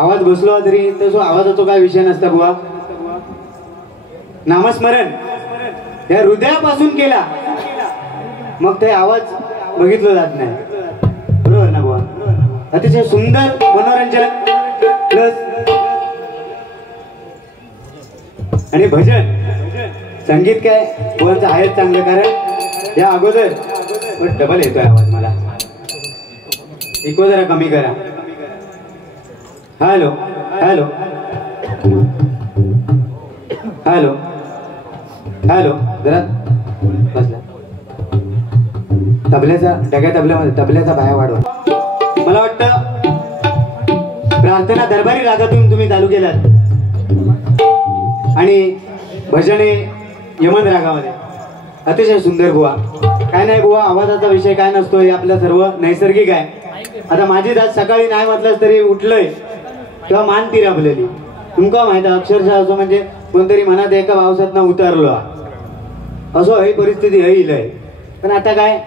आवाज बसलो तरी तो आवाजाचा काय विषय नसता बुवा. नामस्मरण या हृदयापासून केला मग ते आवाज बघितलं जात नाही. बरोबर ना बुवा. अतिशय सुंदर मनोरंजन प्लस आणि भजन संगीत काय बुवांचं आहेच चांगलं. कारण या अगोदर डबल येतोय आवाज मला. इको जरा कमी करा. हॅलो हॅलो हॅलो हॅलो जरा बसला. तबल्याचा ढग्या तबल्यामध्ये तबल्याचा बाया वाढवा. मला वाटतं प्रार्थना दरबारी रागातून तुम्ही चालू केलात आणि भजने यमन रागामध्ये. अतिशय सुंदर बुवा. काय नाही बुवा, आवाजाचा विषय काय नसतो, हे आपलं सर्व नैसर्गिक आहे. आता माझी दात सकाळी नाही म्हटलंच तरी उठलंय तेव्हा मान ती राबलेली. तुमका माहित आहे अक्षरशः असं म्हणजे कोणतरी मनात एका पावसात ना उतरलो असो ही परिस्थिती येईल. पण आता काय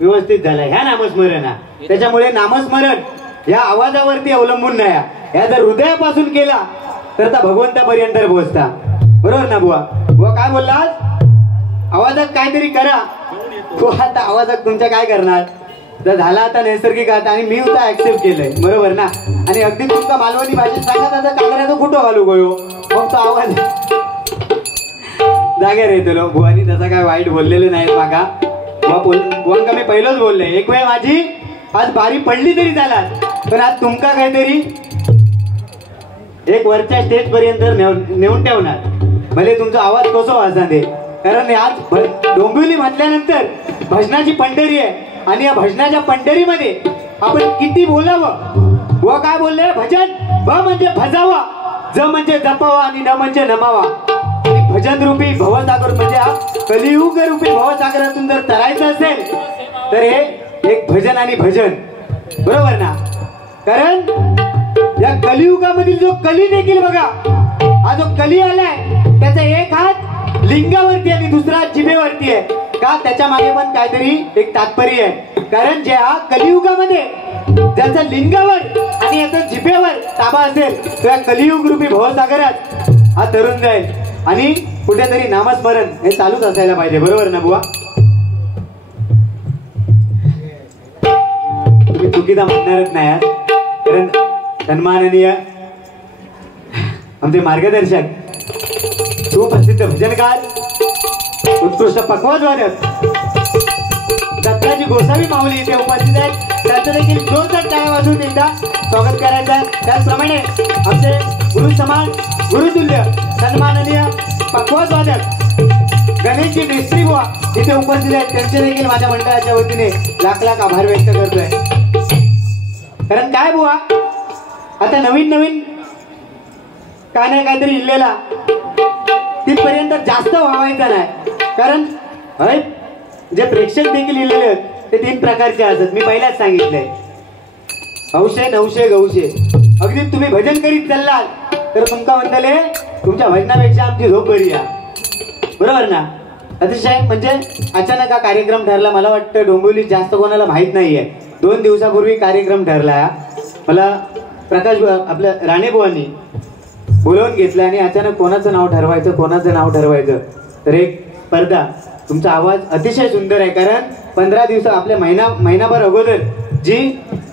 व्यवस्थित झालंय ह्या नामस्मरणा. त्याच्यामुळे नामस्मरण या आवाजावरती अवलंबून नाही. या जर हृदयापासून केला तर त्या भगवंतापर्यंत पोहोचता. बरोबर ना बुवा. बुवा काय बोललात आवाजात काहीतरी करा. आता आवाजात तुमच्या काय करणार. जर झाला आता नैसर्गिक आता आणि मी आता ऍक्सेप्ट केलंय. बरोबर ना. आणि अगदी तुमचा मालवणी भाषेत सांगत आता कांगऱ्याचं कुठं घालू गयो मग तो आवाज जागेवर येतो. बुवानी तसा काय वाईट बोललेले नाहीत मागा. बुवांका मी पहिलंच बोलले एक वेळ माझी आज बारी पडली तरी चालात पण आज तुमका काहीतरी एक वरच्या स्टेज पर्यंत नेऊन ठेवणार. भले तुमचा आवाज कसो वाजता दे. कारण आज डोंबिवली म्हटल्यानंतर भजनाची पंढरी आहे आणि या भजनाच्या पंढरीमध्ये आपण किती बोलावं. व काय बोलले भजन भ म्हणजे भजावा, ज म्हणजे जपावा आणि न म्हणजे नमावा. आणि भजन रूपी भवसागर म्हणजे हा कलियुग रूपी भवसागरातून जर तरायचं असेल तर हे एक भजन आणि भजन. बरोबर ना. कारण या कलियुगामधील जो कली देखील बघा हा जो कली आलाय त्याचा एक हात लिंगावरती आणि दुसरा जिभेवरती आहे. का त्याच्या मागे पण काहीतरी एक तात्पर्य आहे. कारण ज्या कलियुगामध्ये ज्याच्या लिंगावर आणि याच्या जिभेवर ताबा असेल त्या कलियुग रूपी भवसागरात हा तरुण जाईल. आणि कुठेतरी नामस्मरण हे चालूच असायला पाहिजे. बरोबर ना बुवा. तुम्ही चुकीचा म्हणणारच नाही. कारण सन्माननीय आमचे मार्गदर्शक सुप्रसिद्ध भजनकार उत्कृष्ट पकवाजवादक दत्ताजी गोसावी माऊली इथे उपस्थित आहेत. त्यांचं देखील जोरदार टाळ्या वाजवून एकदा स्वागत करायचं आहे. त्याचप्रमाणे आमचे गुरु समान गुरुतुल्य सन्माननीय पकवाजवादक गणेशजी मेस्त्री बुवा इथे उपस्थित आहेत. त्यांचे देखील माझ्या मंडळाच्या वतीने लाख लाख आभार व्यक्त करतोय. कारण काय बुवा आता नवीन नवीन काय नाही काहीतरी इल्लेला तिथपर्यंत जास्त व्हावायचं नाही. कारण जे प्रेक्षक देखील इल्लेले आहेत ते 3 प्रकारचे असतात. मी पहिल्याच सांगितलंय हौशे नवशे गौशे. अगदी तुम्ही भजन करीत चाललात तर तुमका म्हणताले तुमच्या भजनापेक्षा आमची झोप बरी आहे. बरोबर ना. अतिशय म्हणजे अचानक हा कार्यक्रम ठरला. मला वाटतं डोंबिवलीत जास्त कोणाला माहित नाहीये. 2 दिवसापूर्वी कार्यक्रम ठरला. मला प्रकाश आपल्या राणेबुवांनी बोलवून घेतलं आणि अचानक कोणाचं नाव ठरवायचं तर एक स्पर्धा. तुमचा आवाज अतिशय सुंदर आहे. कारण 15 दिवस आपल्या महिनाभर अगोदर जी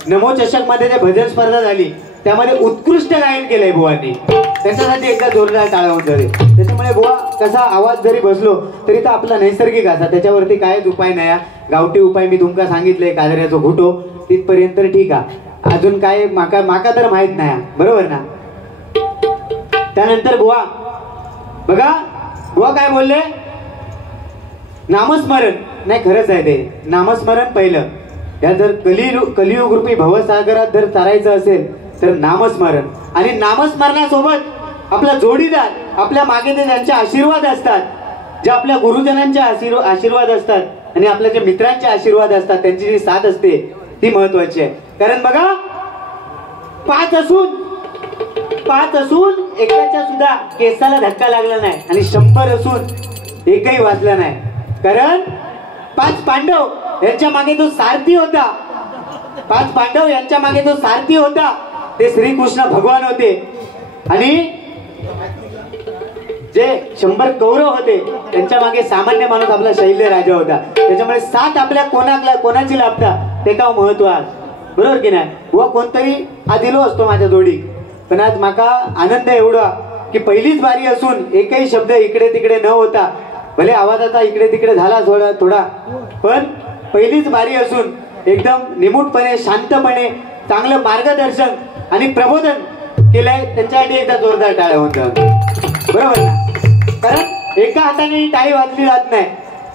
नमो चषक मध्ये जे भजन स्पर्धा झाली त्यामध्ये उत्कृष्ट गायन केलंय बुवांनी. त्याच्यासाठी एकदा जोरदार टाळ्या होऊन जाते. त्याच्यामुळे बुवा कसा आवाज जरी बसलो तरी तर आपला नैसर्गिक असा त्याच्यावरती कायच उपाय नाही. गावठी उपाय मी तुमका सांगितलंय काजऱ्याचं घुटो तिथपर्यंत ठीक आहे. अजून काय माका तर माहित नाही. बरोबर ना. त्यानंतर बुवा बघा बुवा काय बोलले नामस्मरण नाही. खरंच आहे ते नामस्मरण पहिलं. या जर कलियुग रूपी भवसागरात जर चालायचं असेल तर नामस्मरण. आणि नामस्मरणासोबत आपला जोडीदार आपल्या मागे ते त्यांचे आशीर्वाद असतात. जे आपल्या गुरुजनांचे आशीर्वाद असतात आणि आपल्या जे मित्रांचे आशीर्वाद असतात त्यांची जी साथ असते ती महत्वाची आहे. कारण बघा 5 असून एकाच्या सुद्धा केसाला धक्का लागला नाही आणि 100 असून एकही वाचला नाही. कारण 5 पांडव यांच्या मागे जो सारथी होता ते श्रीकृष्ण भगवान होते आणि जे 100 कौरव होते त्यांच्या मागे सामान्य माणूस आपला शैल्य राजा होता. त्याच्यामुळे 7 आपल्या कोणाची लाभता ते का महत्व आहे, बरोबर की नाही. व कोणतरी आदिलो असतो माझ्या जोडी, पण आज माका आनंद एवढा की पहिलीच बारी असून एकही शब्द इकडे तिकडे न होता, भले आवाजाचा इकडे तिकडे झाला थोडा, पण पहिलीच बारी असून एकदम निमूटपणे शांतपणे चांगलं मार्गदर्शन आणि प्रबोधन केलंय. त्यांच्यासाठी एकदा जोरदार टाळ्या होत्या, बरोबर ना. कारण एका हाताने टाळी वाजली जात नाही,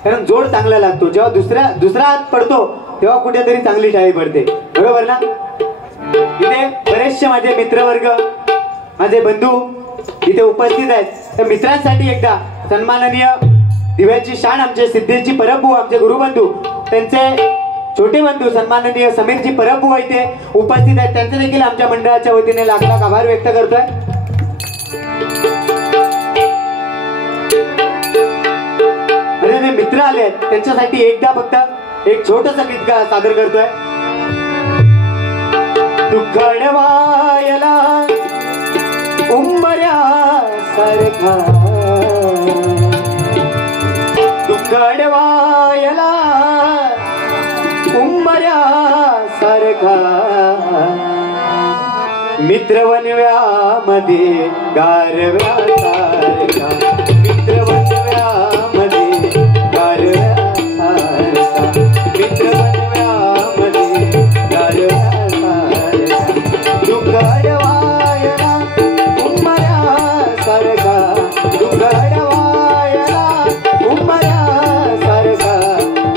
कारण जोड चांगला लागतो. जेव्हा दुसरा हात पडतो तेव्हा कुठेतरी चांगली टाळी पडते, बरोबर ना. इथे बरेचसे माझे मित्रवर्ग, माझे बंधू इथे उपस्थित आहेत. तर मित्रांसाठी एकदा सन्माननीय दिव्याची शान आमचे सिद्धेची परबू, आमचे गुरुबंधू, त्यांचे छोटे बंधू सन्माननीय समीरजी परबू इथे उपस्थित आहेत. त्यांचे देखील आमच्या मंडळाच्या वतीने लाख लाख आभार व्यक्त करतोय. आणि मित्र आले आहेत त्यांच्यासाठी एकदा फक्त एक छोटस गीत सादर करतोय. दुःख अडवायला उंबऱ्या सारखा, दुःख अडवायला उंबऱ्या सारखा, मित्र वनव्यामध्ये गारव्या सारखा, मित्र वनव्यामध्ये गारव्या सारखा, मित्र वनव्यामध्ये गारव्या सारखा, दुःख अडवायला उंबऱ्या सारखा, दुःख अडवायला उंबऱ्या सारखा,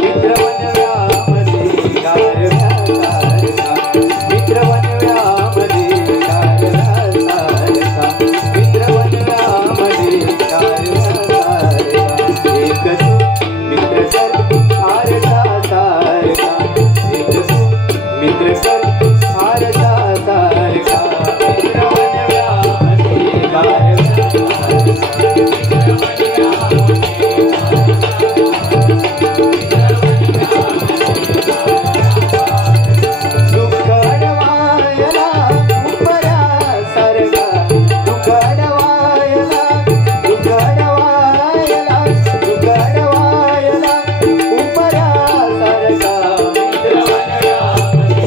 मित्र वनव्यामध्ये गारव्या सारखा, मित्र वनव्यामध्ये गारव्या सारखा, मित्र वनव्यामध्ये गारव्या सारखा, एक तू मित्र कर आरसा सारखा, एक तू मित्र कर आरसा सारखा, मित्र वनव्यामध्ये गारव्या दुःख अडवायला उंबऱ्या सारखा, दुःख अडवायला, दुःख अडवायला, दुःख अडवायला उंबऱ्या सारखा, मित्र वनव्यामध्ये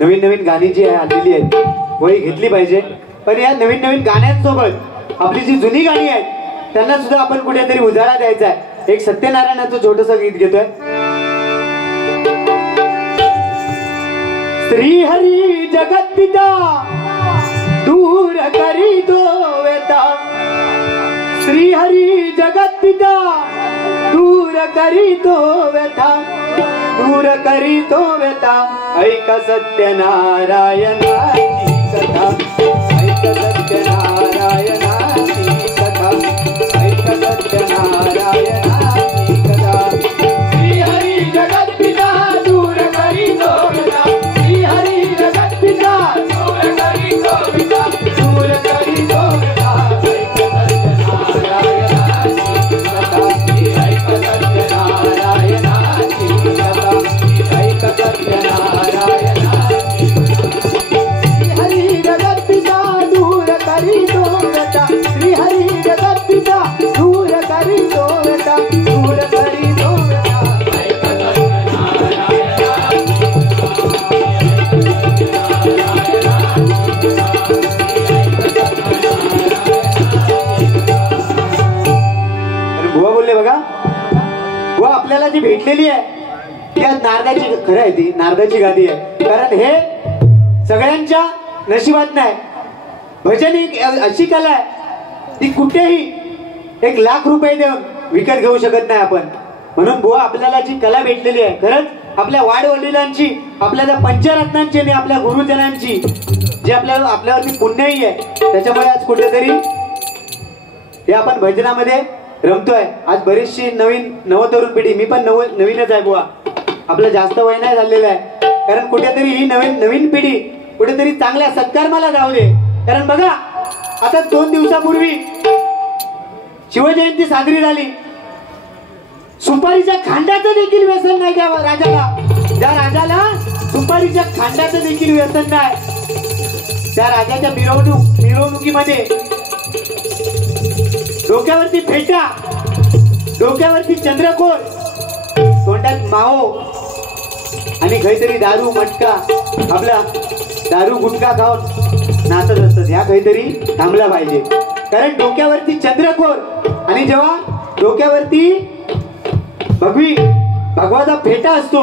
नवीन नवीन गाणी जी आलेली आहेत वही घेतली पाहिजे. पण या नवीन नवीन गाण्यांसोबत आपली जी जुनी गाणी आहेत त्यांना सुद्धा आपण कुठेतरी उजाळा द्यायचा आहे. एक सत्यनारायणाचं छोटस गीत घेतोय. श्री हरी जगत पिता दूर करी तो वेता, श्री हरी जगत पिता दूर करी तो व्यथा, दूर करी तो व्यथा, ऐक सत्यनारायणाची कथा, ऐक सत्यनारायणाची कथा, ऐक सत्यनारायणाची कथा. श्री हरी जगत पिता दूर करी तो व्यथा, श्री हरी जगत पिता दूर करी तो व्यथा, दूर करी तो व्यथा, ऐक सत्यनारायणाची कथा, ऐक सत्यनारायणाची कथा, ऐक सत्यनारायणाची श्री हरी जगत पिता दूर करी तो व्यथा, श्री हरी जगत पिता दूर करी तो व्यथा, दूर करी तो व्यथा, ऐक सत्यनारायणाची. बुवा बोलले बघा, बुवा आपल्याला जी भेटलेली आहे त्या नारदाची, खरं आहे ती नारदाची गादी आहे. कारण हे सगळ्यांच्या नशिबात नाही. भजन ही अशी कला आहे ती कुठेही 1 लाख रुपये देऊन विकत घेऊ शकत नाही आपण. म्हणून बुवा आपल्याला जी कला भेटलेली आहे खरंच आपल्या वाडवडिलांची, आपल्या त्या पंचरत्नांची आणि आपल्या गुरुजनांची जे आपल्यावरती पुण्यही आहे, त्याच्यामुळे आज कुठेतरी हे आपण भजनामध्ये रमतोय. आज बरीचशी नवीन नवतरुण पिढी, मी पण नवीनच आहे बुवा, आपलं जास्त वय नाही झालेलं आहे. कारण कुठेतरी ही नवीन पिढी कुठेतरी चांगल्या सत्कर्माला जाऊ दे. कारण बघा आता 2 दिवसापूर्वी शिवजयंती साजरी झाली. सुपारीच्या खांड्याचं देखील व्यसन नाही त्या राजाला. ज्या राजाला सुपारीच्या खांड्याचं देखील व्यसन नाही, त्या राजाच्या मिरवणुकीमध्ये डोक्यावरती फेटा, डोक्यावरती चंद्रकोर, तोंडात माहो आणि काहीतरी दारू मटका, आपला दारू गुटखा खाऊन नाचत असतात. ह्या काहीतरी थांबला पाहिजे. कारण डोक्यावरती चंद्रकोर आणि जेव्हा डोक्यावरती भगवाचा फेटा असतो,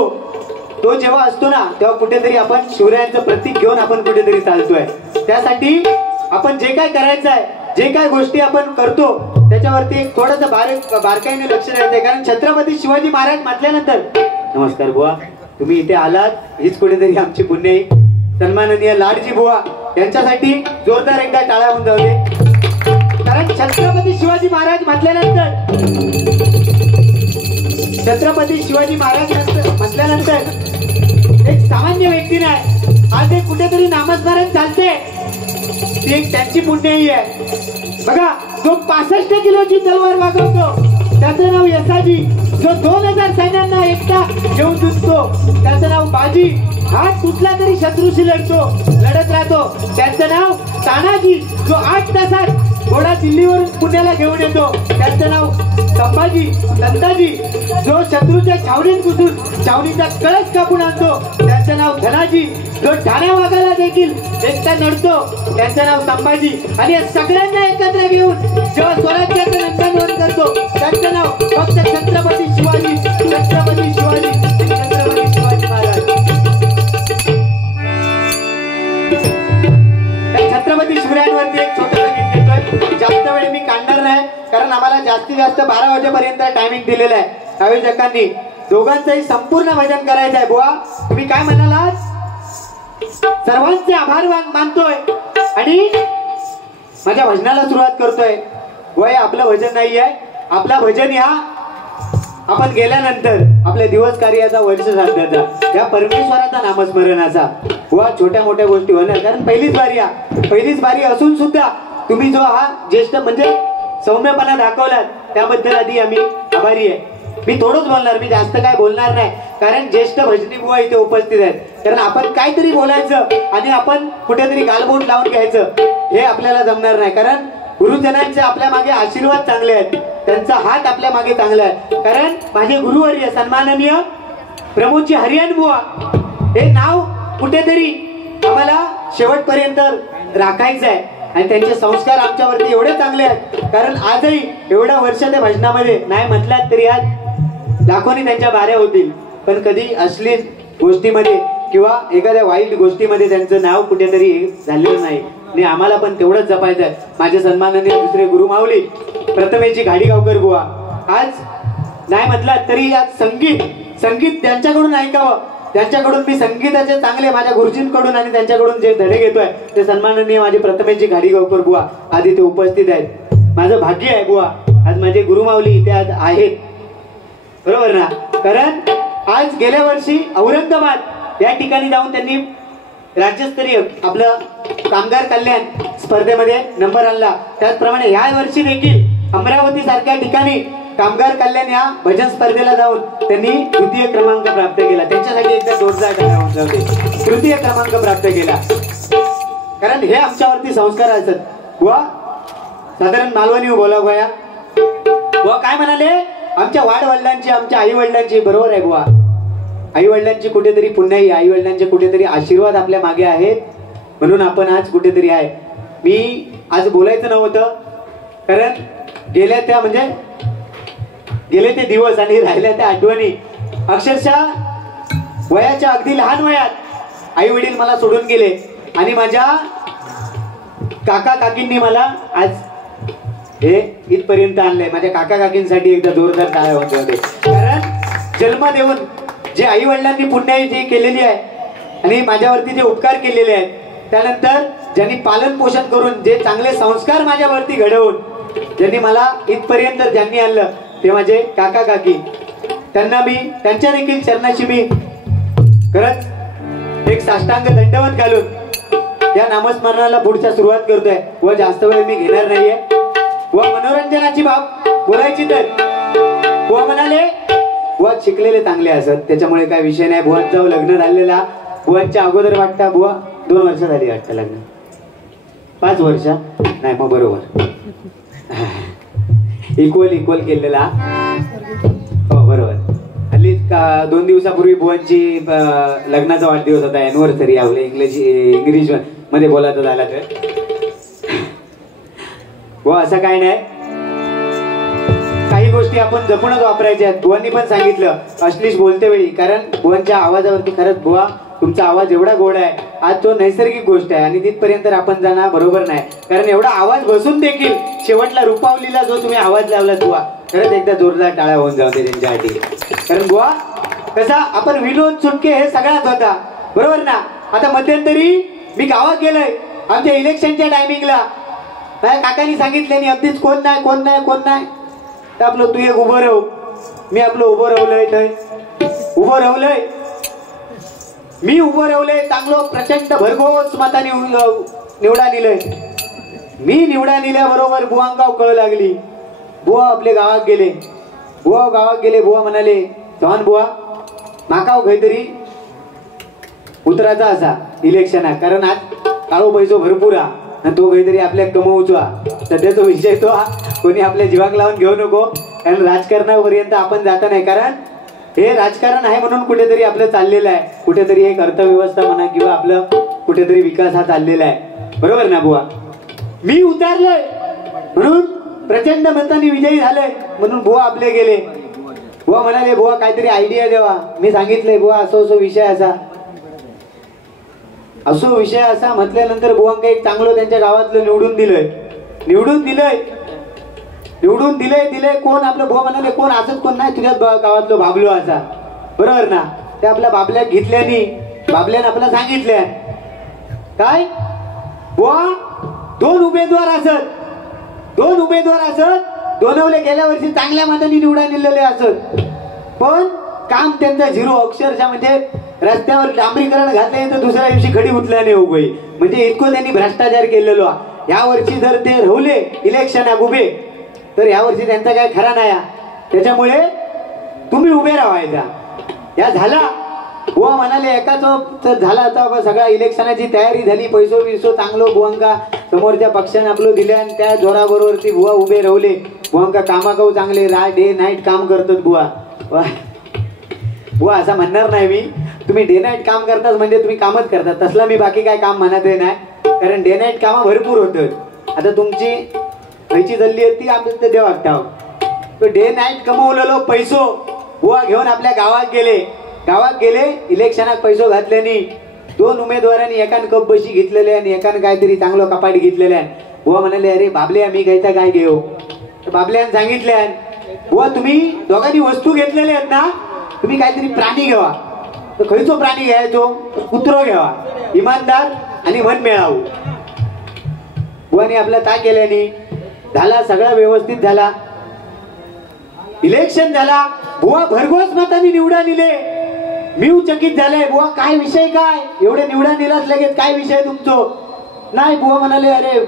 तो जेव्हा असतो ना, तेव्हा कुठेतरी आपण शिवरायांचं प्रतीक घेऊन आपण कुठेतरी चालतोय. त्यासाठी आपण जे काय करायचं आहे, जे काय गोष्टी आपण करतो त्याच्यावरती एक थोडंसं बारकाईने लक्ष द्यायचंय. कारण छत्रपती शिवाजी महाराज म्हटल्यानंतर, नमस्कार बुवा, तुम्ही इथे आलात हीच कुठेतरी आमची पुण्य आहे. सन्माननीय लाडजी बुवा यांच्यासाठी जोरदार एकदा टाळ्या होऊन जाऊ दे. कारण छत्रपती शिवाजी महाराज म्हटल्यानंतर, छत्रपती शिवाजी महाराज म्हटल्यानंतर एक सामान्य व्यक्ती नाही, आज एक कुठेतरी नामस्मरण चालते, ती एक त्यांची पुण्याई आहे. बघा, जो 65 किलोची तलवार वागवतो त्याचं नाव यसाजी. जो 2000 सैन्यांना एकटा घेऊन दिसतो त्याचं नाव बाजी. हात कुठला तरी शत्रूशी लढत राहतो त्याचं नाव तानाजी. जो 8 तासात घोडा दिल्लीवरून पुण्याला घेऊन येतो त्याचं नाव संभाजी संताजी. जो शत्रूच्या छावणीत घुसून छावणीचा कळस कापून आणतो त्याचं नाव धनाजी. जो ठाण्या वागायला देखील एकटा नडतो त्याचं नाव संभाजी. आणि या सगळ्यांना एकत्र घेऊन जेव्हा स्वराज्याचं नंदनवन करतो त्याचं नाव फक्त छत्रपती शिवाजी, छत्रपती शिवाजी, छत्रपती शिवाजी महाराज. छत्रपती शिवरायांवरती एक छोटं गीत घेतोय. जास्त वेळ मी काढणार नाही, कारण आम्हाला जास्तीत जास्त 12 वाजेपर्यंत टायमिंग दिलेला आहे आयोजकांनी. दोघांचंही संपूर्ण भजन करायचं आहे. बुवा, तुम्ही काय म्हणालात? सर्वांचे आभार मानतोय आणि माझ्या भजनाला सुरुवात करतोय. वय आपलं भजन नाही आहे, आपला भजन ह्या आपण गेल्यानंतर आपल्या दिवस कार्याचा, वर्ष श्राद्धाचा, या परमेश्वराचा नामस्मरणाचा वा छोट्या मोठ्या गोष्टी होणार. कारण पहिलीच बारी असून सुद्धा तुम्ही जो हा ज्येष्ठ म्हणजे सौम्यपणा दाखवलात त्याबद्दल आधी आम्ही आभारी आहे. मी थोडंच बोलणार, मी जास्त काय बोलणार नाही, कारण ज्येष्ठ भजनी बुवा इथे उपस्थित आहेत. कारण आपण काहीतरी बोलायचं आणि आपण कुठेतरी गालबोट लावून घ्यायचं हे आपल्याला जमणार नाही. कारण गुरुजनांचे आपल्या मागे आशीर्वाद चांगले आहेत, त्यांचा हात आपल्या मागे चांगला आहे. कारण माझे गुरुवर्य सन्माननीय प्रमोदजी हरियाण बुवा हे नाव कुठेतरी आम्हाला शेवटपर्यंत राखायचं आहे. आणि त्यांचे संस्कार आमच्यावरती एवढे चांगले आहेत, कारण आजही एवढ्या वर्ष ते भजनामध्ये नाही म्हटलात तरी आज लाखोनी त्यांच्या बाऱ्या होतील, पण कधी अश्लील गोष्टीमध्ये किंवा एखाद्या वाईट गोष्टीमध्ये त्यांचं नाव कुठेतरी झालेलं नाही. आणि आम्हाला पण तेवढंच जपायचं आहे. माझे सन्माननीय दुसरे गुरु माऊली प्रथमेशजी घाडीगावकर बुवा आज नाही म्हटलात तरी आज संगीत त्यांच्याकडून ऐकावं. त्यांच्याकडून मी संगीताचे चांगले माझ्या गुरुजींकडून आणि त्यांच्याकडून जे धडे घेतोय ते सन्माननीय माझे प्रथमेशजी घाडीगावकर बुवा आधी ते उपस्थित आहेत. माझं भाग्य आहे बुवा, आज माझे गुरुमाऊली इथे आज आहेत, बरोबर ना. कारण आज गेल्या वर्षी औरंगाबाद या ठिकाणी जाऊन त्यांनी राज्यस्तरीय आपलं कामगार कल्याण स्पर्धेमध्ये नंबर आणला. त्याचप्रमाणे या वर्षी देखील अमरावती सारख्या ठिकाणी कामगार कल्याण या भजन स्पर्धेला जाऊन त्यांनी तृतीय क्रमांक प्राप्त केला. त्यांच्यासाठी एकदा जोरदार टाळ्या होते. तृतीय क्रमांक प्राप्त केला. कारण हे आमच्यावरती संस्कार असतात बुवा. साधारण मालवणी बोला गोया बुवा काय म्हणाले, आमच्या वाडवडिलांची, आमच्या आई वडिलांची, बरोबर आहे बुवा, आई वडिलांची कुठेतरी पुण्याई, आई वडिलांचे कुठेतरी आशीर्वाद आपल्या मागे आहेत, म्हणून आपण आज कुठेतरी आहे. मी आज बोलायचं नव्हतं, कारण गेले ते दिवस आणि राहिल्या त्या आठवणी. अक्षरशः वयाच्या अगदी लहान वयात आई वडील मला सोडून गेले आणि माझ्या काका काकींनी मला आज हे इथपर्यंत आणलंय. माझ्या काका काकींसाठी एकदा जोरदार टाळ्या होते होते. कारण जन्म देऊन जे आई वडिलांनी पुण्याई जी केलेली आहे आणि माझ्यावरती जे उपकार केलेले आहेत, त्यानंतर ज्यांनी पालन पोषण करून जे चांगले संस्कार माझ्यावरती घडवून ज्यांनी मला इथपर्यंत ज्यांनी आणलं ते माझे काका काकी. त्यांना मी त्यांच्या देखील चरणाशी मी खरंच एक साष्टांग दंडवत घालून या नामस्मरणाला पुढच्या सुरुवात करतोय व जास्त वेळ मी घेणार नाहीये. बुवा मनोरंजनाची बाब बोलायची तर बुवा म्हणाले बुवा शिकलेले चांगले असत त्याच्यामुळे काय विषय नाही. बुवात जाऊ लग्न झालेला बुवांच्या अगोदर वाटतं बुवा 2 वर्ष झाली वाटतं लग्न 5 वर्ष नाही मग बरोबर इक्वल केलेला हो बरोबर. हल्ली 2 दिवसापूर्वी बुवांची लग्नाचा वाढदिवस होता अॅनिव्हर्सरी आपल्या इंग्लिश मध्ये बोलायचं झाला तर बुवा असं काय नाही. काही गोष्टी आपण जपूनच वापरायच्या आहेत. बुवांनी पण सांगितलं अश्लीष बोलते वेळी कारण बुवांच्या आवाजावरती खरंच बुवा तुमचा आवाज एवढा गोड आहे आज तो नैसर्गिक गोष्ट आहे आणि तिथपर्यंत आपण जाणं बरोबर नाही. कारण एवढा आवाज बसून देखील शेवटला रुपावलीला जो तुम्ही आवाज लावला बुवा खरंच एकदा जोरदार टाळ्या होऊन जाऊ दे त्यांच्यासाठी. कारण बुवा कसा आपण विनोद सुटके हे सगळ्यात होता बरोबर ना. आता मध्यंतरी मी गावात गेलोय आमच्या इलेक्शनच्या टायमिंगला माझ्या काकांनी सांगितले अगदीच कोण नाही तर आपलं तू एक उभं राहू. मी आपलं उभं राहलोय मी उभं राहलोय चांगलं प्रचंड भरघोस मताने निवडा दिलंय. मी निवडा दिल्याबरोबर बुवांगाव कळ लागली. बुवा आपले गावात गेले बुवा म्हणाले चव्हाण बुवा माकाव काहीतरी उतराचा असा इलेक्शन आहे कारण आज काळो पैसो भरपूर हा तो काहीतरी आपल्या कमवूचा सध्याचा विषय तो कोणी आपल्या जीवाक लावून घेऊ नको. कारण राजकारणापर्यंत आपण जात नाही कारण हे राजकारण आहे म्हणून कुठेतरी आपलं चाललेलं आहे. कुठेतरी एक अर्थव्यवस्था म्हणा किंवा आपलं कुठेतरी विकास हा चाललेला आहे बरोबर ना बुवा. मी उतारलोय म्हणून प्रचंड मतांनी विजयी झालोय म्हणून बुवा आपले गेले. बुवा म्हणाले बुवा काहीतरी आयडिया द्यावा. मी सांगितलंय बुवा असो विषय असा म्हटल्यानंतर बुवांका एक चांगलं त्यांच्या गावातलं निवडून दिलंय कोण आपलं बुवा म्हणाले कोण असंच कोण नाही तुझ्या गावातलं बाबलो असा बरोबर ना. ते आपल्या बाबल्यात बाबल्यानं आपल्याला सांगितल्या काय बुवा 2 उमेदवार असत दोनवले गेल्या वर्षी चांगल्या मतांनी निवडा दिलेले असत पण काम त्यांचा 0 अक्षरशः म्हणजे रस्त्यावर डांबरीकरण घातले तर दुसऱ्या दिवशी खडी उचल्याने हो गई म्हणजे इतकं त्यांनी भ्रष्टाचार केलेलो. या वर्षी जर ते राहुले इलेक्शन उभे तर या वर्षी त्यांचा काय खरा नाही. त्याच्यामुळे तुम्ही उभे राहायचा या झाला. बुवा म्हणाले एकाच झाला होता सगळ्या इलेक्शनाची तयारी झाली पैसो चांगलो बुवांका समोरच्या पक्षाने आपलं दिले आणि त्या जोराबरोबर बुवा उभे राहले. बुवांका कामाकाऊ चांगले डे नाईट काम करतात बुवा असं म्हणणार नाही मी. तुम्ही डे नाईट काम करतात म्हणजे तुम्ही कामच करतात तसला मी बाकी काय काम म्हणत नाही कारण डे नाईट कामं भरपूर होतं. आता तुमची पैची जल्ली होती आम्ही देवा तो डे नाईट कमवलेलो पैसो बुवा घेऊन आपल्या गावात गेले इलेक्शनात पैसो घातल्याने 2 उमेदवारांनी एकान कप बशी घेतलेले आणि एकान काहीतरी चांगलं कपाट घेतलेलं आहे. बुवा म्हणाले अरे बाबल्या मी घ्यायचा काय घेऊ. बाबल्यानं सांगितल्या बुवा तुम्ही दोघांनी वस्तू घेतलेल्या आहेत ना तुम्ही काहीतरी प्राणी घ्यावा. तर खयचो प्राणी घ्यायचो कुत्रो घ्यावा इमानदार आणि मन मिळावू. बुवानी आपला काय केल्याने झाला सगळा व्यवस्थित झाला. इलेक्शन झाला बुवा भरघोस मतांनी निवडा दिले. मी चकित झाले बुवा काय विषय काय एवढे निवडा दिलाच लगेच काय विषय तुमचो नाही. बुवा म्हणाले अरे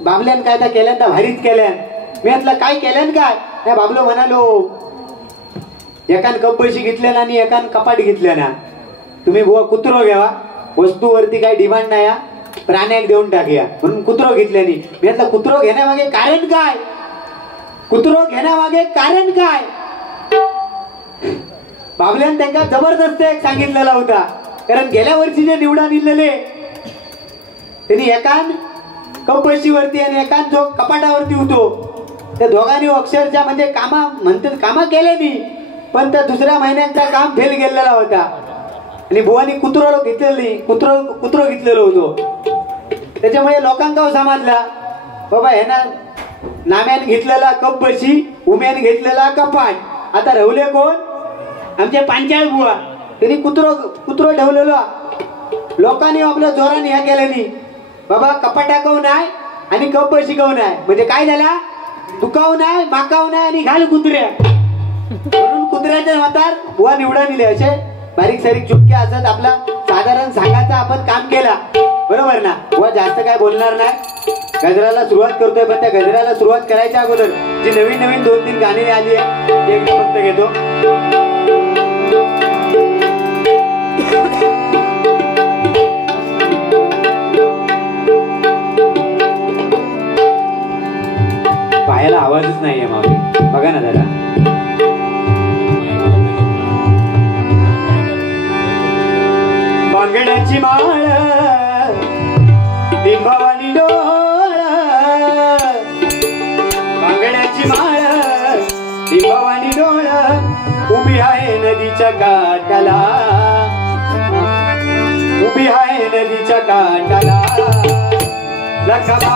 बाबल्यान काय तर केल्यान तर भारीच केल्यान. मी म्हटलं काय केल्यान काय नाही. बाबलो म्हणालो एकान कप बशी घेतल्या ना आणि एकान कपाट घेतल्या ना तुम्ही बुवा कुत्रो घ्यावा वस्तूवरती काही डिमांड नाही प्राण्याक देऊन टाकूया म्हणून कुत्रो घेतल्यानी. मी म्हटलं कुत्रो घेण्यामागे कारण काय बाबल्यान त्यांना जबरदस्त एक सांगितलेला होता कारण गेल्या वर्षी जे निवडा दिलेले त्यांनी एकान कप बशीवरती आणि एकान जो कपाटावरती होतो त्या दोघांनी अक्षरशः म्हणजे कामा केल्यानी पण त्या दुसऱ्या महिन्याचा काम फेल गेलेला होता आणि बुवानी कुत्रो घेतलेलो होतो. त्याच्यामुळे लोकांका समजला बाबा हे ना नाम्यान घेतलेला कप बशी उम्यान घेतलेला कपाट आता राहुले कोण आमचे पांचाळ बुवा त्यांनी कुत्रो ठेवलेलो. लोकांनी आपल्या जोराने ह्या केल्यानी बाबा कपाटा कव नाही आणि कप बशी कव नाही म्हणजे काय झाला दुखाव नाही माकाव नाही आणि घाल कुत्र्या म्हणून कुत्र्याच्या मतार बुवा निवडा दिले. असे बारीक सारीक चुटक्या असत आपला साधारण सांगायचा आपण काम केला बरोबर ना. बुवा जास्त काय बोलणार नाही गजराला सुरुवात करतोय, पण त्या गजराला सुरुवात करायच्या अगोदर जी नवीन नवीन 2-3 गाणी आली आहे ती एकदा फक्त घेतो. पायाला आवाजच नाहीये माऊली, बघा ना दादा. बांगड्याची माळ लिंबावानी डोळ, बांगड्याची माळ लिंबावानी डोळ, उभी आहे नदीच्या काठाला, उभी आहे नदीच्या काठाला. लखमा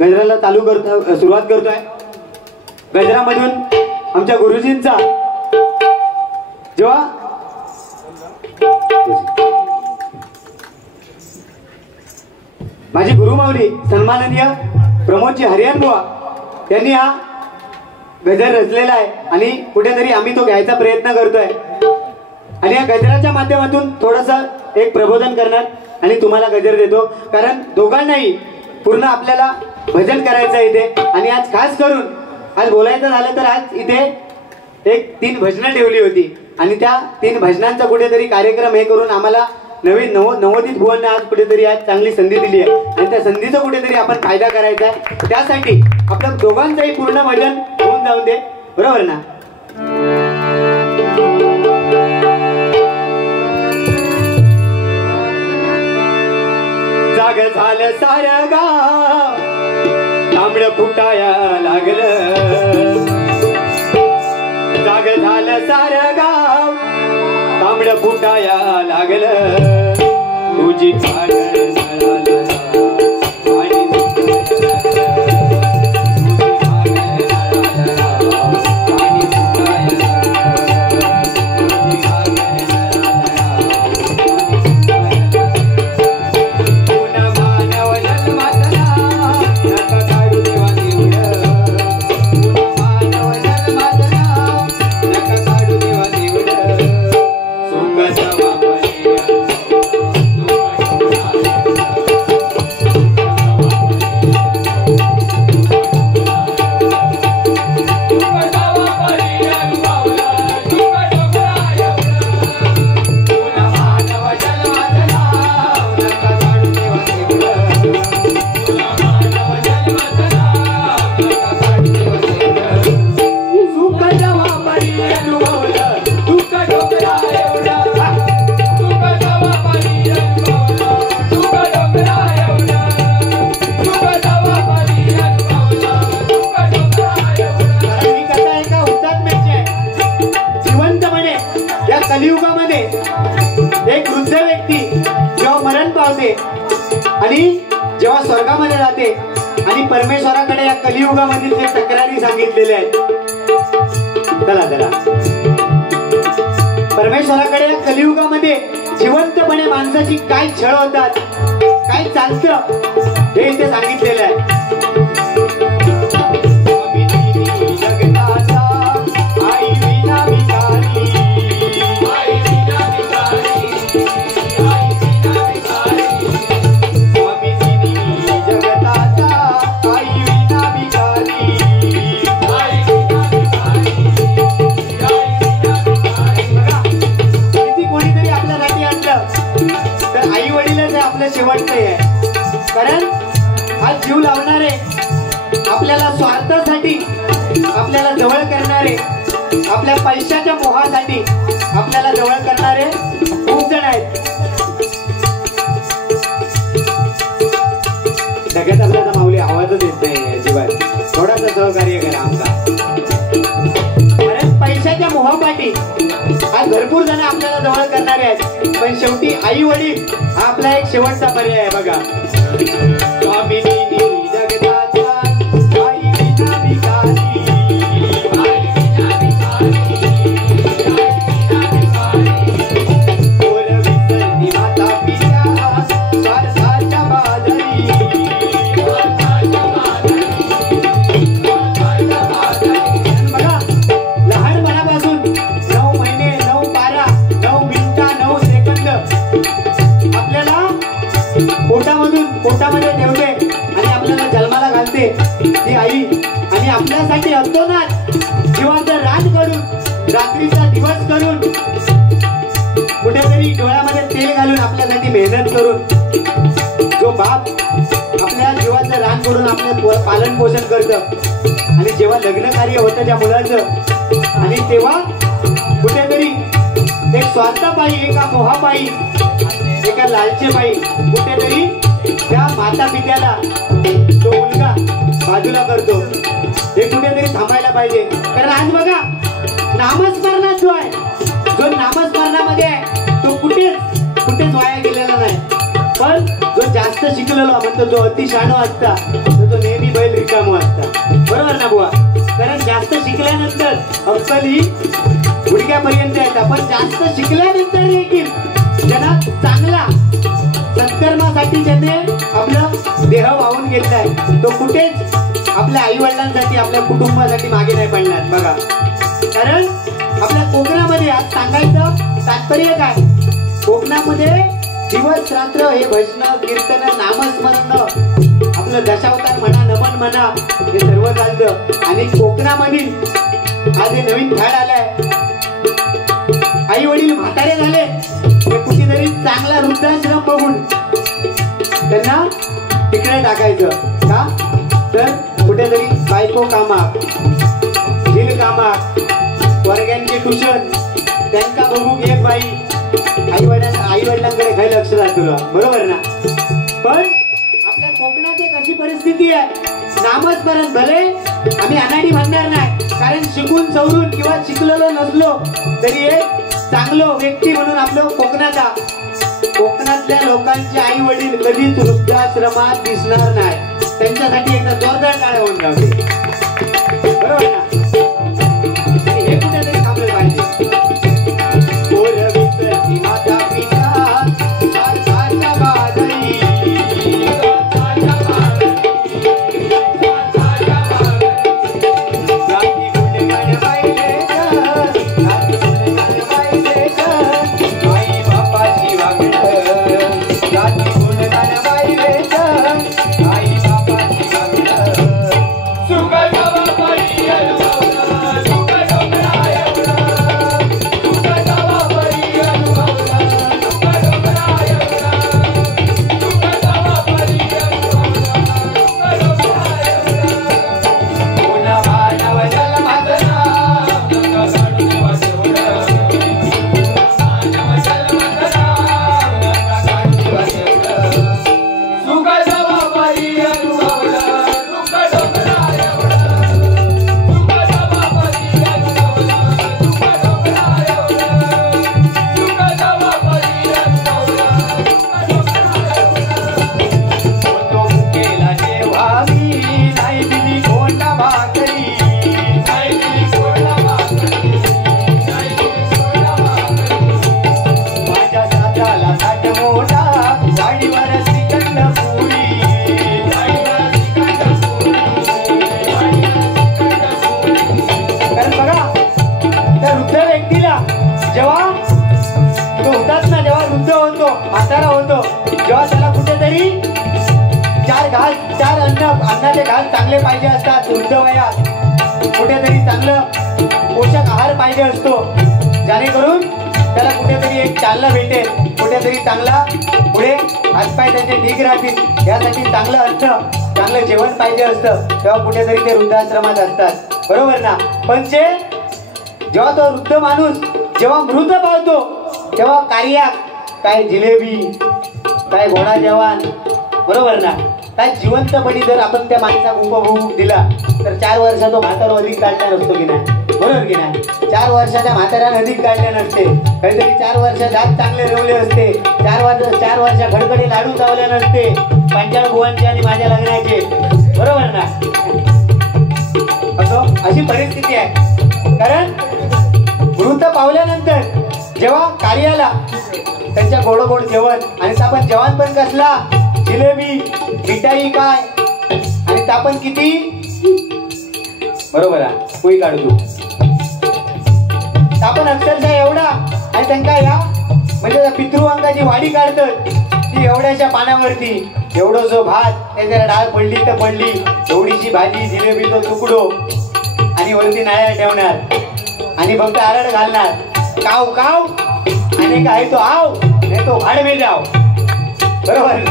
गजराला चालू करतो, सुरुवात करतोय. गजरामधून आमच्या गुरुजींचा जेव्हा माझी गुरुमाऊली सन्माननीय प्रमोदजी हरियान बुवा यांनी हा गजर रचलेला आहे आणि कुठेतरी आम्ही तो घ्यायचा प्रयत्न करतोय. आणि या गजराच्या माध्यमातून थोडंसं एक प्रबोधन करणार आणि तुम्हाला गजर देतो, कारण दोघांनाही पूर्ण आपल्याला भजन करायचं आहे इथे. आणि आज खास करून आज बोलायचं झालं तर आज इथे एक 3 भजनं ठेवली होती आणि त्या 3 भजनांचा कुठेतरी कार्यक्रम हे करून आम्हाला नवीन नवोदित भुवनने आज कुठेतरी आज चांगली संधी दिली आहे आणि त्या संधीचा कुठेतरी आपण फायदा करायचा आहे. त्यासाठी आपल्या दोघांचंही पूर्ण भजन होऊन जाऊन दे, बरोबर ना. जाग झालं सारं गाव, तांबड फुटाया लागलं. जाग झालं सारं गाव, तांबड फुटाया लागलं. तुझी Thank you. आणि परमेश्वराकडे या कलियुगामधील जे तक्रारी सांगितलेल्या आहेत. चला परमेश्वराकडे या कलियुगामध्ये जिवंतपणे माणसाची काय छळ होतात, काय चालतं हे इथे सांगितलेलं आहे. शेवटचं आहे, कारण हा जीव लावणारे, आपल्याला स्वार्थासाठी आपल्याला जवळ करणारे, आपल्या पैशाच्या मोहासाठी आपल्याला जवळ करणारे खूप जण आहेत. सगळ्यात आपल्याला माऊली आवाजच येत नाही अजिबात, थोडासा सहकार्य करा आमचा. कारण पैशाच्या मोहापाठी आज भरपूर जण आपल्याला जवळ करणारे आहेत, पण शेवटी आई वडील हा आपला एक शेवटचा पर्याय आहे. बघा, पोटामध्ये ठेवते आणि आपल्याला जन्माला घालते ती आई, आणि आपल्यासाठी अतोनात जीवाचं रान करून, रात्रीचा दिवस करून, कुठेतरी डोळ्यामध्ये तेल घालून आपल्यासाठी मेहनत करून जो बाप आपल्या जीवाचं रान करून आपलं पालन पोषण करतं, आणि जेव्हा लग्न कार्य होतं त्या मुलाचं, आणि तेव्हा कुठेतरी एक स्वार्थापायी, एका मोहापायी, एका लालचेपायी कुठेतरी त्या माता पित्याला तो मुलगा बाजूला करतो. हे कुठेतरी थांबायला पाहिजे. कारण आज बघा, नामस्मरणात जो आहे, जो नामस्मरणामध्ये आहे, तो कुठेच वाया गेलेला नाही. पण जो जास्त शिकलेलो म्हणतो, जो अतिशहाणा असता, तो नेहमी बैल रिकामो असता. बरोबर ना बुवा? कारण जास्त शिकल्यानंतर अक्कल ही गुडघ्यापर्यंत येतात, पण जास्त शिकल्यानंतर देखील ज्यांना चांगला सत्कर्मासाठी ज्याने आपलं देह वाहून घेतलाय, तो कुठेच आपल्या आई वडिलांसाठी, आपल्या कुटुंबासाठी मागे नाही पडणार. बघा, कारण आपल्या कोकणामध्ये आज सांगायचं तात्पर्य काय, कोकणामध्ये दिवस रात्र हे भजन, कीर्तन, नामस्मरण, आपलं दशावतार म्हणा, नमन म्हणा, हे सर्व चालतं. आणि कोकणामधील आज हे नवीन फॅड आलाय, आई वडील म्हातारे झाले, कुठेतरी चांगला वृद्धाश्रम बघून त्यांना तिकडे टाकायचं. का तर कुठेतरी बायको कामाक, झील कामाक, वर्गांचे ट्युशन त्यांना बघू घे बाई, आई वडिलांकडे काही लक्ष जातं. बरोबर ना? पण आपल्या कोकणात एक अशी परिस्थिती आहे, नामस्मरण भले आम्ही अनाडी म्हणणार नाही, कारण शिकून सवरून किंवा शिकलेलो नसलो तरी एक चांगलो व्यक्ती म्हणून आपलं कोकणातल्या लोकांचे आई वडील कधीच वृद्धाश्रमात दिसणार नाही. त्यांच्यासाठी एकदा जोरदार टाळ्या होऊन जावे. बरोबर ना? हे कुठेतरी थांबलं पाहिजे. माता पिता सारखाच्या बाजरी, आई अन्नाचे घास चांगले पाहिजे असतात. वृद्ध वयात कुठेतरी चांगलं पोषक आहार पाहिजे असतो, जेणेकरून त्याला कुठेतरी एक चालना भेटेल, कुठेतरी चांगला पुढे हातपाय त्यांचे ठीक राहतील. यासाठी चांगलं अन्न चांगलं जेवण पाहिजे असतं, तेव्हा कुठेतरी ते वृद्धाश्रमात असतात. बरोबर ना? पण जेव्हा तो वृद्ध माणूस जेव्हा मृत पावतो तेव्हा कार्यात काय जिलेबी, काय घोडा जेवण, बरोबर ना? काय जिवंतपणी जर आपण त्या माणसाला उपभोग दिला तर 4 वर्ष तो म्हातारा अधिक काढला नसतो की नाही? बरोबर की नाही? 4 वर्षाच्या म्हाताऱ्याने अधिक काढले नसते, काहीतरी 4 वर्ष दात चांगले रेवले असते, 4 वर्ष खडखडी लाडू चावले नसते पंचाळ बुवांचे आणि माझ्या लग्नाचे. बरोबर ना? असं अशी परिस्थिती आहे. कारण मृत पावल्यानंतर जेव्हा कार्याला त्यांच्या गोड गोड जेवण, आणि आपण जेवण पण कसला, जिलेबी, मिठाई काय, आणि आपण किती, बरोबर आहे, पोळी काढतो आपण अक्षरशः एवढा, आणि त्यांना या म्हणजे पितृअंगाची वाडी काढतात ती एवढ्याशा पाण्यावरती. एवढं जो भात, त्याच्याला डाळ पडली तर पडली, एवढीशी भाजी, जिलेबी तो तुकडो, आणि वरती नाळ्या ठेवणार आणि फक्त आरड घालणार, काव काव, आणि काय तो आव नाही तो भाड में जाव. बरोबर?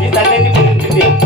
ही सध्याची परिस्थिती आहे.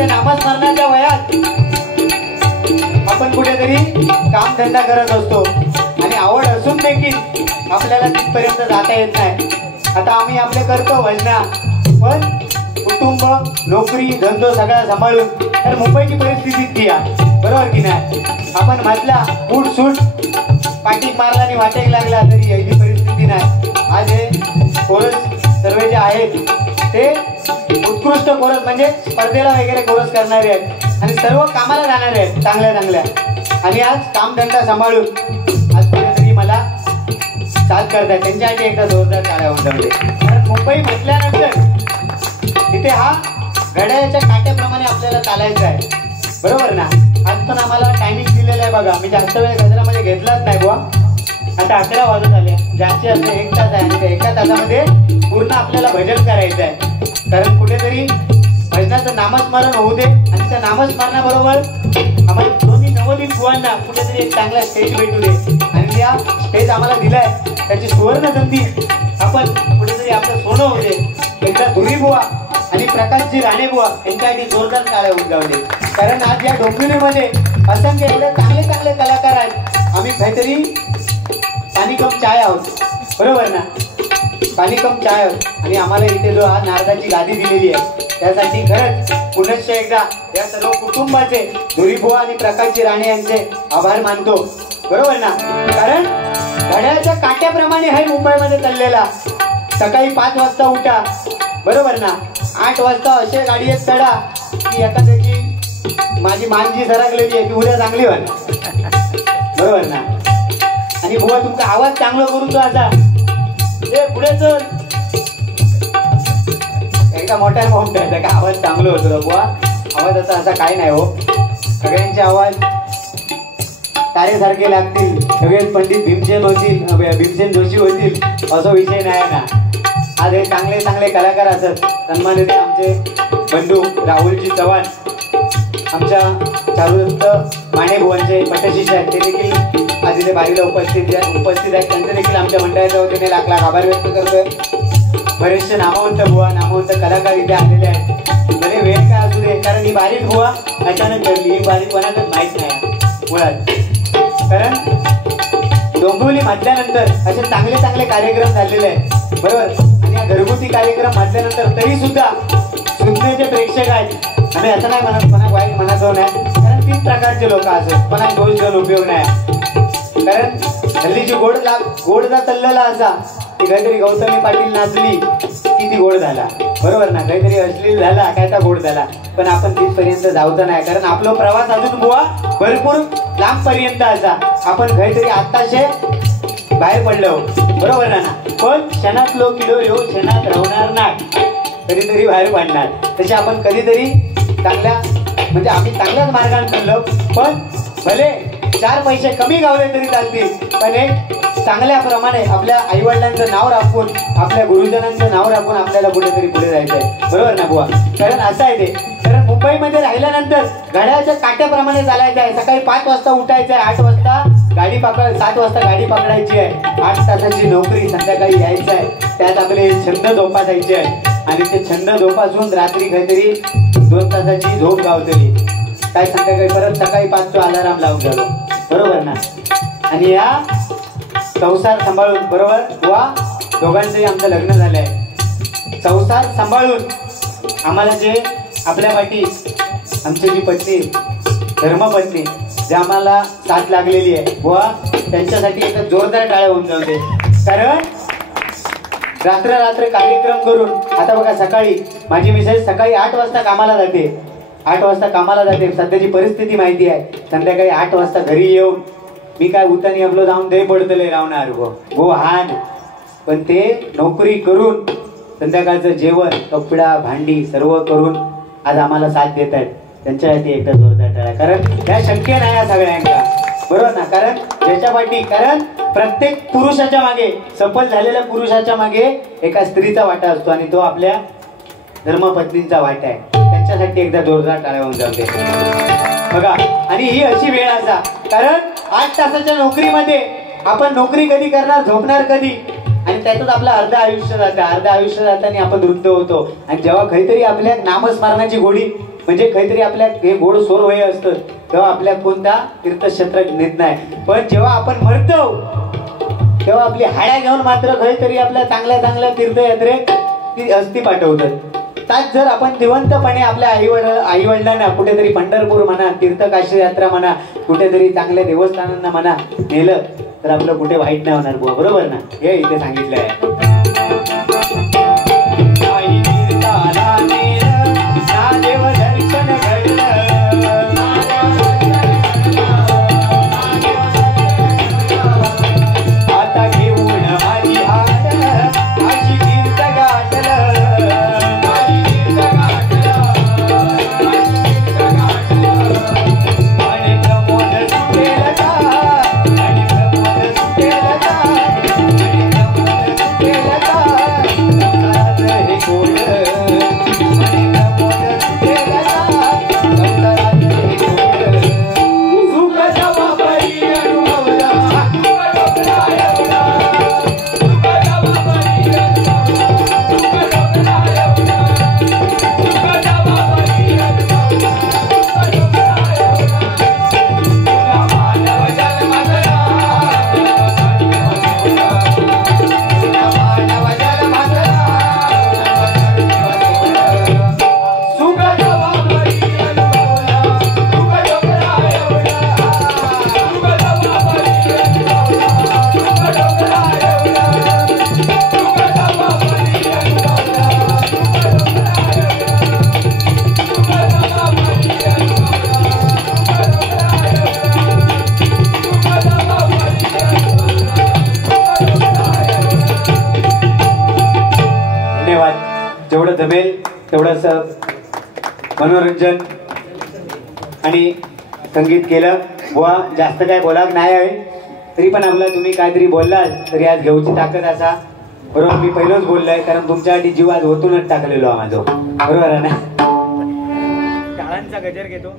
नामस्मरणाच्या वयात आपण कुठेतरी काम धंदा करत असतो आणि आवड असून देखील आपल्याला तिथपर्यंत जाता येत नाही. आता आम्ही आपले करतो भजना, पण कुटुंब नोकरी धंदो सगळा सांभाळून तर मुंबईची परिस्थिती ती आहे, बरोबर की नाही. आपण म्हटला फूट सूट पाठीक मारला आणि वाटेक लागला तरी याची परिस्थिती नाही. आज हे पोरस सर्व जे आहेत ते उत्कृष्ट कोरस म्हणजे स्पर्धेला वगैरे कोरस करणारे आहेत आणि सर्व कामाला जाणारे आहेत चांगल्या चांगल्या. आणि आज कामधंदा सांभाळून आज कुठेतरी मला साथ करताय, त्यांच्यासाठी एकदा जोरदार टाळ्या वाजवले. कारण मुंबई म्हटल्यानंतर इथे हा घड्याळाच्या काट्याप्रमाणे आपल्याला चालायचं आहे, बरोबर ना. आज पण आम्हाला टायमिंग दिलेला आहे बघा, मी जास्त वेळ गजरामध्ये घेतलाच नाही बुवा. आता 11 वाजत आले, जास्तीत जास्त 1 तास आहे आणि त्या 1 तासामध्ये पूर्ण आपल्याला भजन करायचं आहे. कारण कुठेतरी भजनाचं नामस्मरण होऊ दे आणि त्या नामस्मरणाबरोबर आम्हाला दोन्ही नवोदित बुवांना कुठेतरी एक चांगला स्टेज भेटू दे. आणि त्या स्टेज आम्हाला दिलाय त्याची सुवर्ण संधी आपण कुठेतरी आपलं सोनं होऊ दे. एकदा धुरी बुवा आणि प्रकाशजी राणे बुवा यांच्यासाठी जोरदार टाळ्या उद्गावले. कारण आज या डोंबिवलीमध्ये असंख्य एवढे चांगले चांगले कलाकार आहेत. आम्ही काहीतरी पाणी कम चाय आहोत, बरोबर ना. पाणी कम चाय आहोत आणि आम्हाला इथे जो आज नारदाची गादी दिलेली आहे त्यासाठी खरंच पुनश्च एकदा या सर्व कुटुंबाचे धुरीबुवा आणि प्रकाशजी राणे यांचे आभार मानतो, बरोबर ना. कारण घड्याळाच्या काट्याप्रमाणे आहे मुंबईमध्ये चाललेला. सकाळी 5 वाजता उठा, बरोबर ना. 8 वाजता असे गाडीत चढा की एखाद्याची माझी मान जी सरकलेली आहे ती उद्या चांगली व्हाल, बरोबर ना. आणि बुवा तुमचा आवाज चांगला करून तो असा पुढे चल एकदा मोठ्या माऊंट का आवाज चांगलं होतं बुवा. आवाजाचा असा काय नाही हो, सगळ्यांचे आवाज तारेसारखे लागतील, सगळेच पंडित भीमसेन जोशी होतील असा विषय नाही ना. आज हे चांगले चांगले कलाकार असत. सन्मानित आमचे बंधू राहुलजी चव्हाण, आमच्या चारुदत्त माने बुवांचे पटशिष्य आहेत, ते देखील आज इथे बारीला उपस्थित आहेत. त्यांचे देखील आमच्या मंडळाच्या वतीने लाख लाख आभार व्यक्त करतोय. बरेचसे नामवंत बुवा नामवंत कलाकार इथे आलेले आहेत. भले वेळ काय असू दे, कारण ही बारीक बुवा अचानक ठरली, ही बारीक कोणालाच माहीत नाही मुळात. कारण डोंबिवली म्हटल्यानंतर असे चांगले चांगले कार्यक्रम झालेले आहेत, बरोबर. आणि या घरगुती कार्यक्रम म्हटल्यानंतर तरी सुद्धा सुज्ञेचे प्रेक्षक आहेत. आम्ही असं नाही म्हणत, कोणा वाईट म्हणायचं नाही, कारण 3 प्रकारचे लोक असत, कोणा दोष देऊन उपयोग नाही. कारण हल्लीची गोडचा चाललेला असा की काहीतरी गौतमी पाटील नाचली की ती गोड झाला, बरोबर ना. काहीतरी अश्लील झाला कायचा गोड झाला. पण आपण तिथपर्यंत जाऊचं नाही, कारण आपला प्रवास अजून बुवा भरपूर लांब पर्यंत असा. आपण काहीतरी आत्ताशे बाहेर पडलो, बरोबर ना. पण क्षणात लोक किलो येऊ क्षणात राहणार नाही, कधीतरी बाहेर पडणार. तसे आपण कधीतरी चांगल्या म्हणजे आम्ही चांगल्याच मार्गाने चाललो, पण भले 4 पैसे कमी गावले तरी चालतील, पण एक चांगल्या प्रमाणे आपल्या आईवडिलांचं नाव राखून आपल्या गुरुजनांचं नाव राखून आपल्याला कुठेतरी पुढे जायचंय, बरोबर ना बुवा. कारण असं आहे ते, कारण मुंबईमध्ये राहिल्यानंतर घड्याळाच्या काट्याप्रमाणे चालायचं आहे. सकाळी 5 वाजता उठायचं आहे, 8 वाजता गाडी 7 वाजता गाडी पकडायची आहे. 8 तासाची नोकरी, संध्याकाळी यायचं आहे. त्यात आपले छंद जोपासायचे आहे आणि ते छंद जोपासून रात्री काहीतरी 2 तासाची झोप गावतली, काय संध्याकाळी परत सकाळी 5चा अलाराम लावून झालो, बरोबर ना. आणि या संसार सांभाळून, बरोबर बुवा, दोघांचंही आमचं लग्न झालंय. संसार सांभाळून आम्हाला जे आपल्या पाठी आमची जी पत्नी धर्मपत्नी जे आम्हाला साथ लागलेली आहे बुवा, त्यांच्यासाठी एक जोरदार टाळ्या होऊन जाते. कारण रात्र कार्यक्रम करून आता बघा, सकाळी माझी मिसेस सकाळी 8 वाजता कामाला जाते, 8 वाजता कामाला जाते. सध्याची परिस्थिती माहिती आहे. संध्याकाळी 8 वाजता घरी येऊन मी काय उतानी आपलं जाऊन दही पडतले राहणार हो हान. पण ते नोकरी करून संध्याकाळचं जेवण कपडा भांडी सर्व करून आज आम्हाला साथ देत आहेत. त्यांच्यासाठी एकदा जोरदार टाळ्या. कारण ह्या शक्य नाही या सगळ्यांना, बरोबर ना. कारण ज्याच्या पाठी, कारण प्रत्येक पुरुषाच्या मागे, सफल झालेल्या पुरुषाच्या मागे एका स्त्रीचा वाटा असतो आणि तो आपल्या धर्मपत्नींचा वाटा आहे. त्यांच्यासाठी एकदा जोरदार टाळ्या होऊन जाते बघा. आणि ही अशी वेळ असा, कारण 8 तासाच्या नोकरीमध्ये आपण नोकरी कधी करणार, झोपणार कधी, आणि त्यातच आपलं अर्ध आयुष्य जातं. अर्ध आयुष्य जाताना आपण वृद्ध होतो. आणि जेव्हा काहीतरी आपल्या नामस्मरणाची गोडी म्हणजे काहीतरी आपल्या हे गोड सोर वय असतं, तेव्हा आपल्या कोणता तीर्थक्षेत्र नेत नाही. पण जेव्हा आपण मरतो तेव्हा आपली हाड्या घेऊन मात्र काहीतरी आपल्या चांगल्या चांगल्या तीर्थयात्रेत ती अस्थी पाठवतात. त्यात जर आपण जिवंतपणे आपल्या आईवडिलांना कुठेतरी पंढरपूर म्हणा, तीर्थकाशी यात्रा म्हणा, कुठेतरी चांगल्या देवस्थानांना म्हणा नेलं तर आपलं कुठे वाईट नाही होणार बुवा, बरोबर ना. हे इथे सांगितलं आहे. तेवढंच मनोरंजन आणि संगीत केलं. बुवा जास्त काय बोलाक नाही आहे, तरी पण आपलं तुम्ही काहीतरी बोललात तरी आज घेऊची ताकद असा. बरोबर मी पहिलंच बोललोय, कारण तुमच्यासाठी जीव आज ओतूनच टाकलेलो हा माझो. बरोबर आहे ना? टाळांचा गजर घेतो.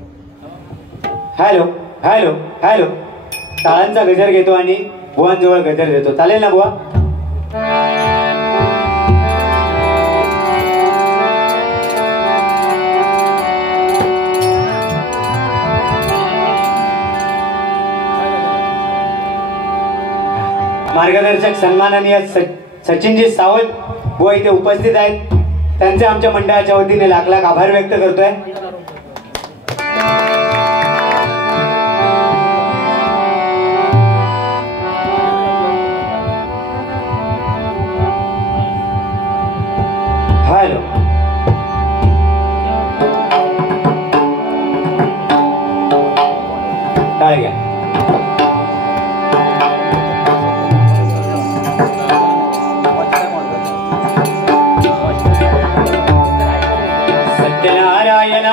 Hello hello hello. टाळांचा गजर घेतो आणि बुवांजवळ गजर देतो. चालेल ना बुवा? मार्गदर्शक सन्माननीय सचिनजी सावंत बुवा इथे उपस्थित आहेत. त्यांचे आमच्या मंडळाच्या वतीने लाख लाख आभार व्यक्त करतोय. हॅलो. टाळ घ्या. सत्यनारायणा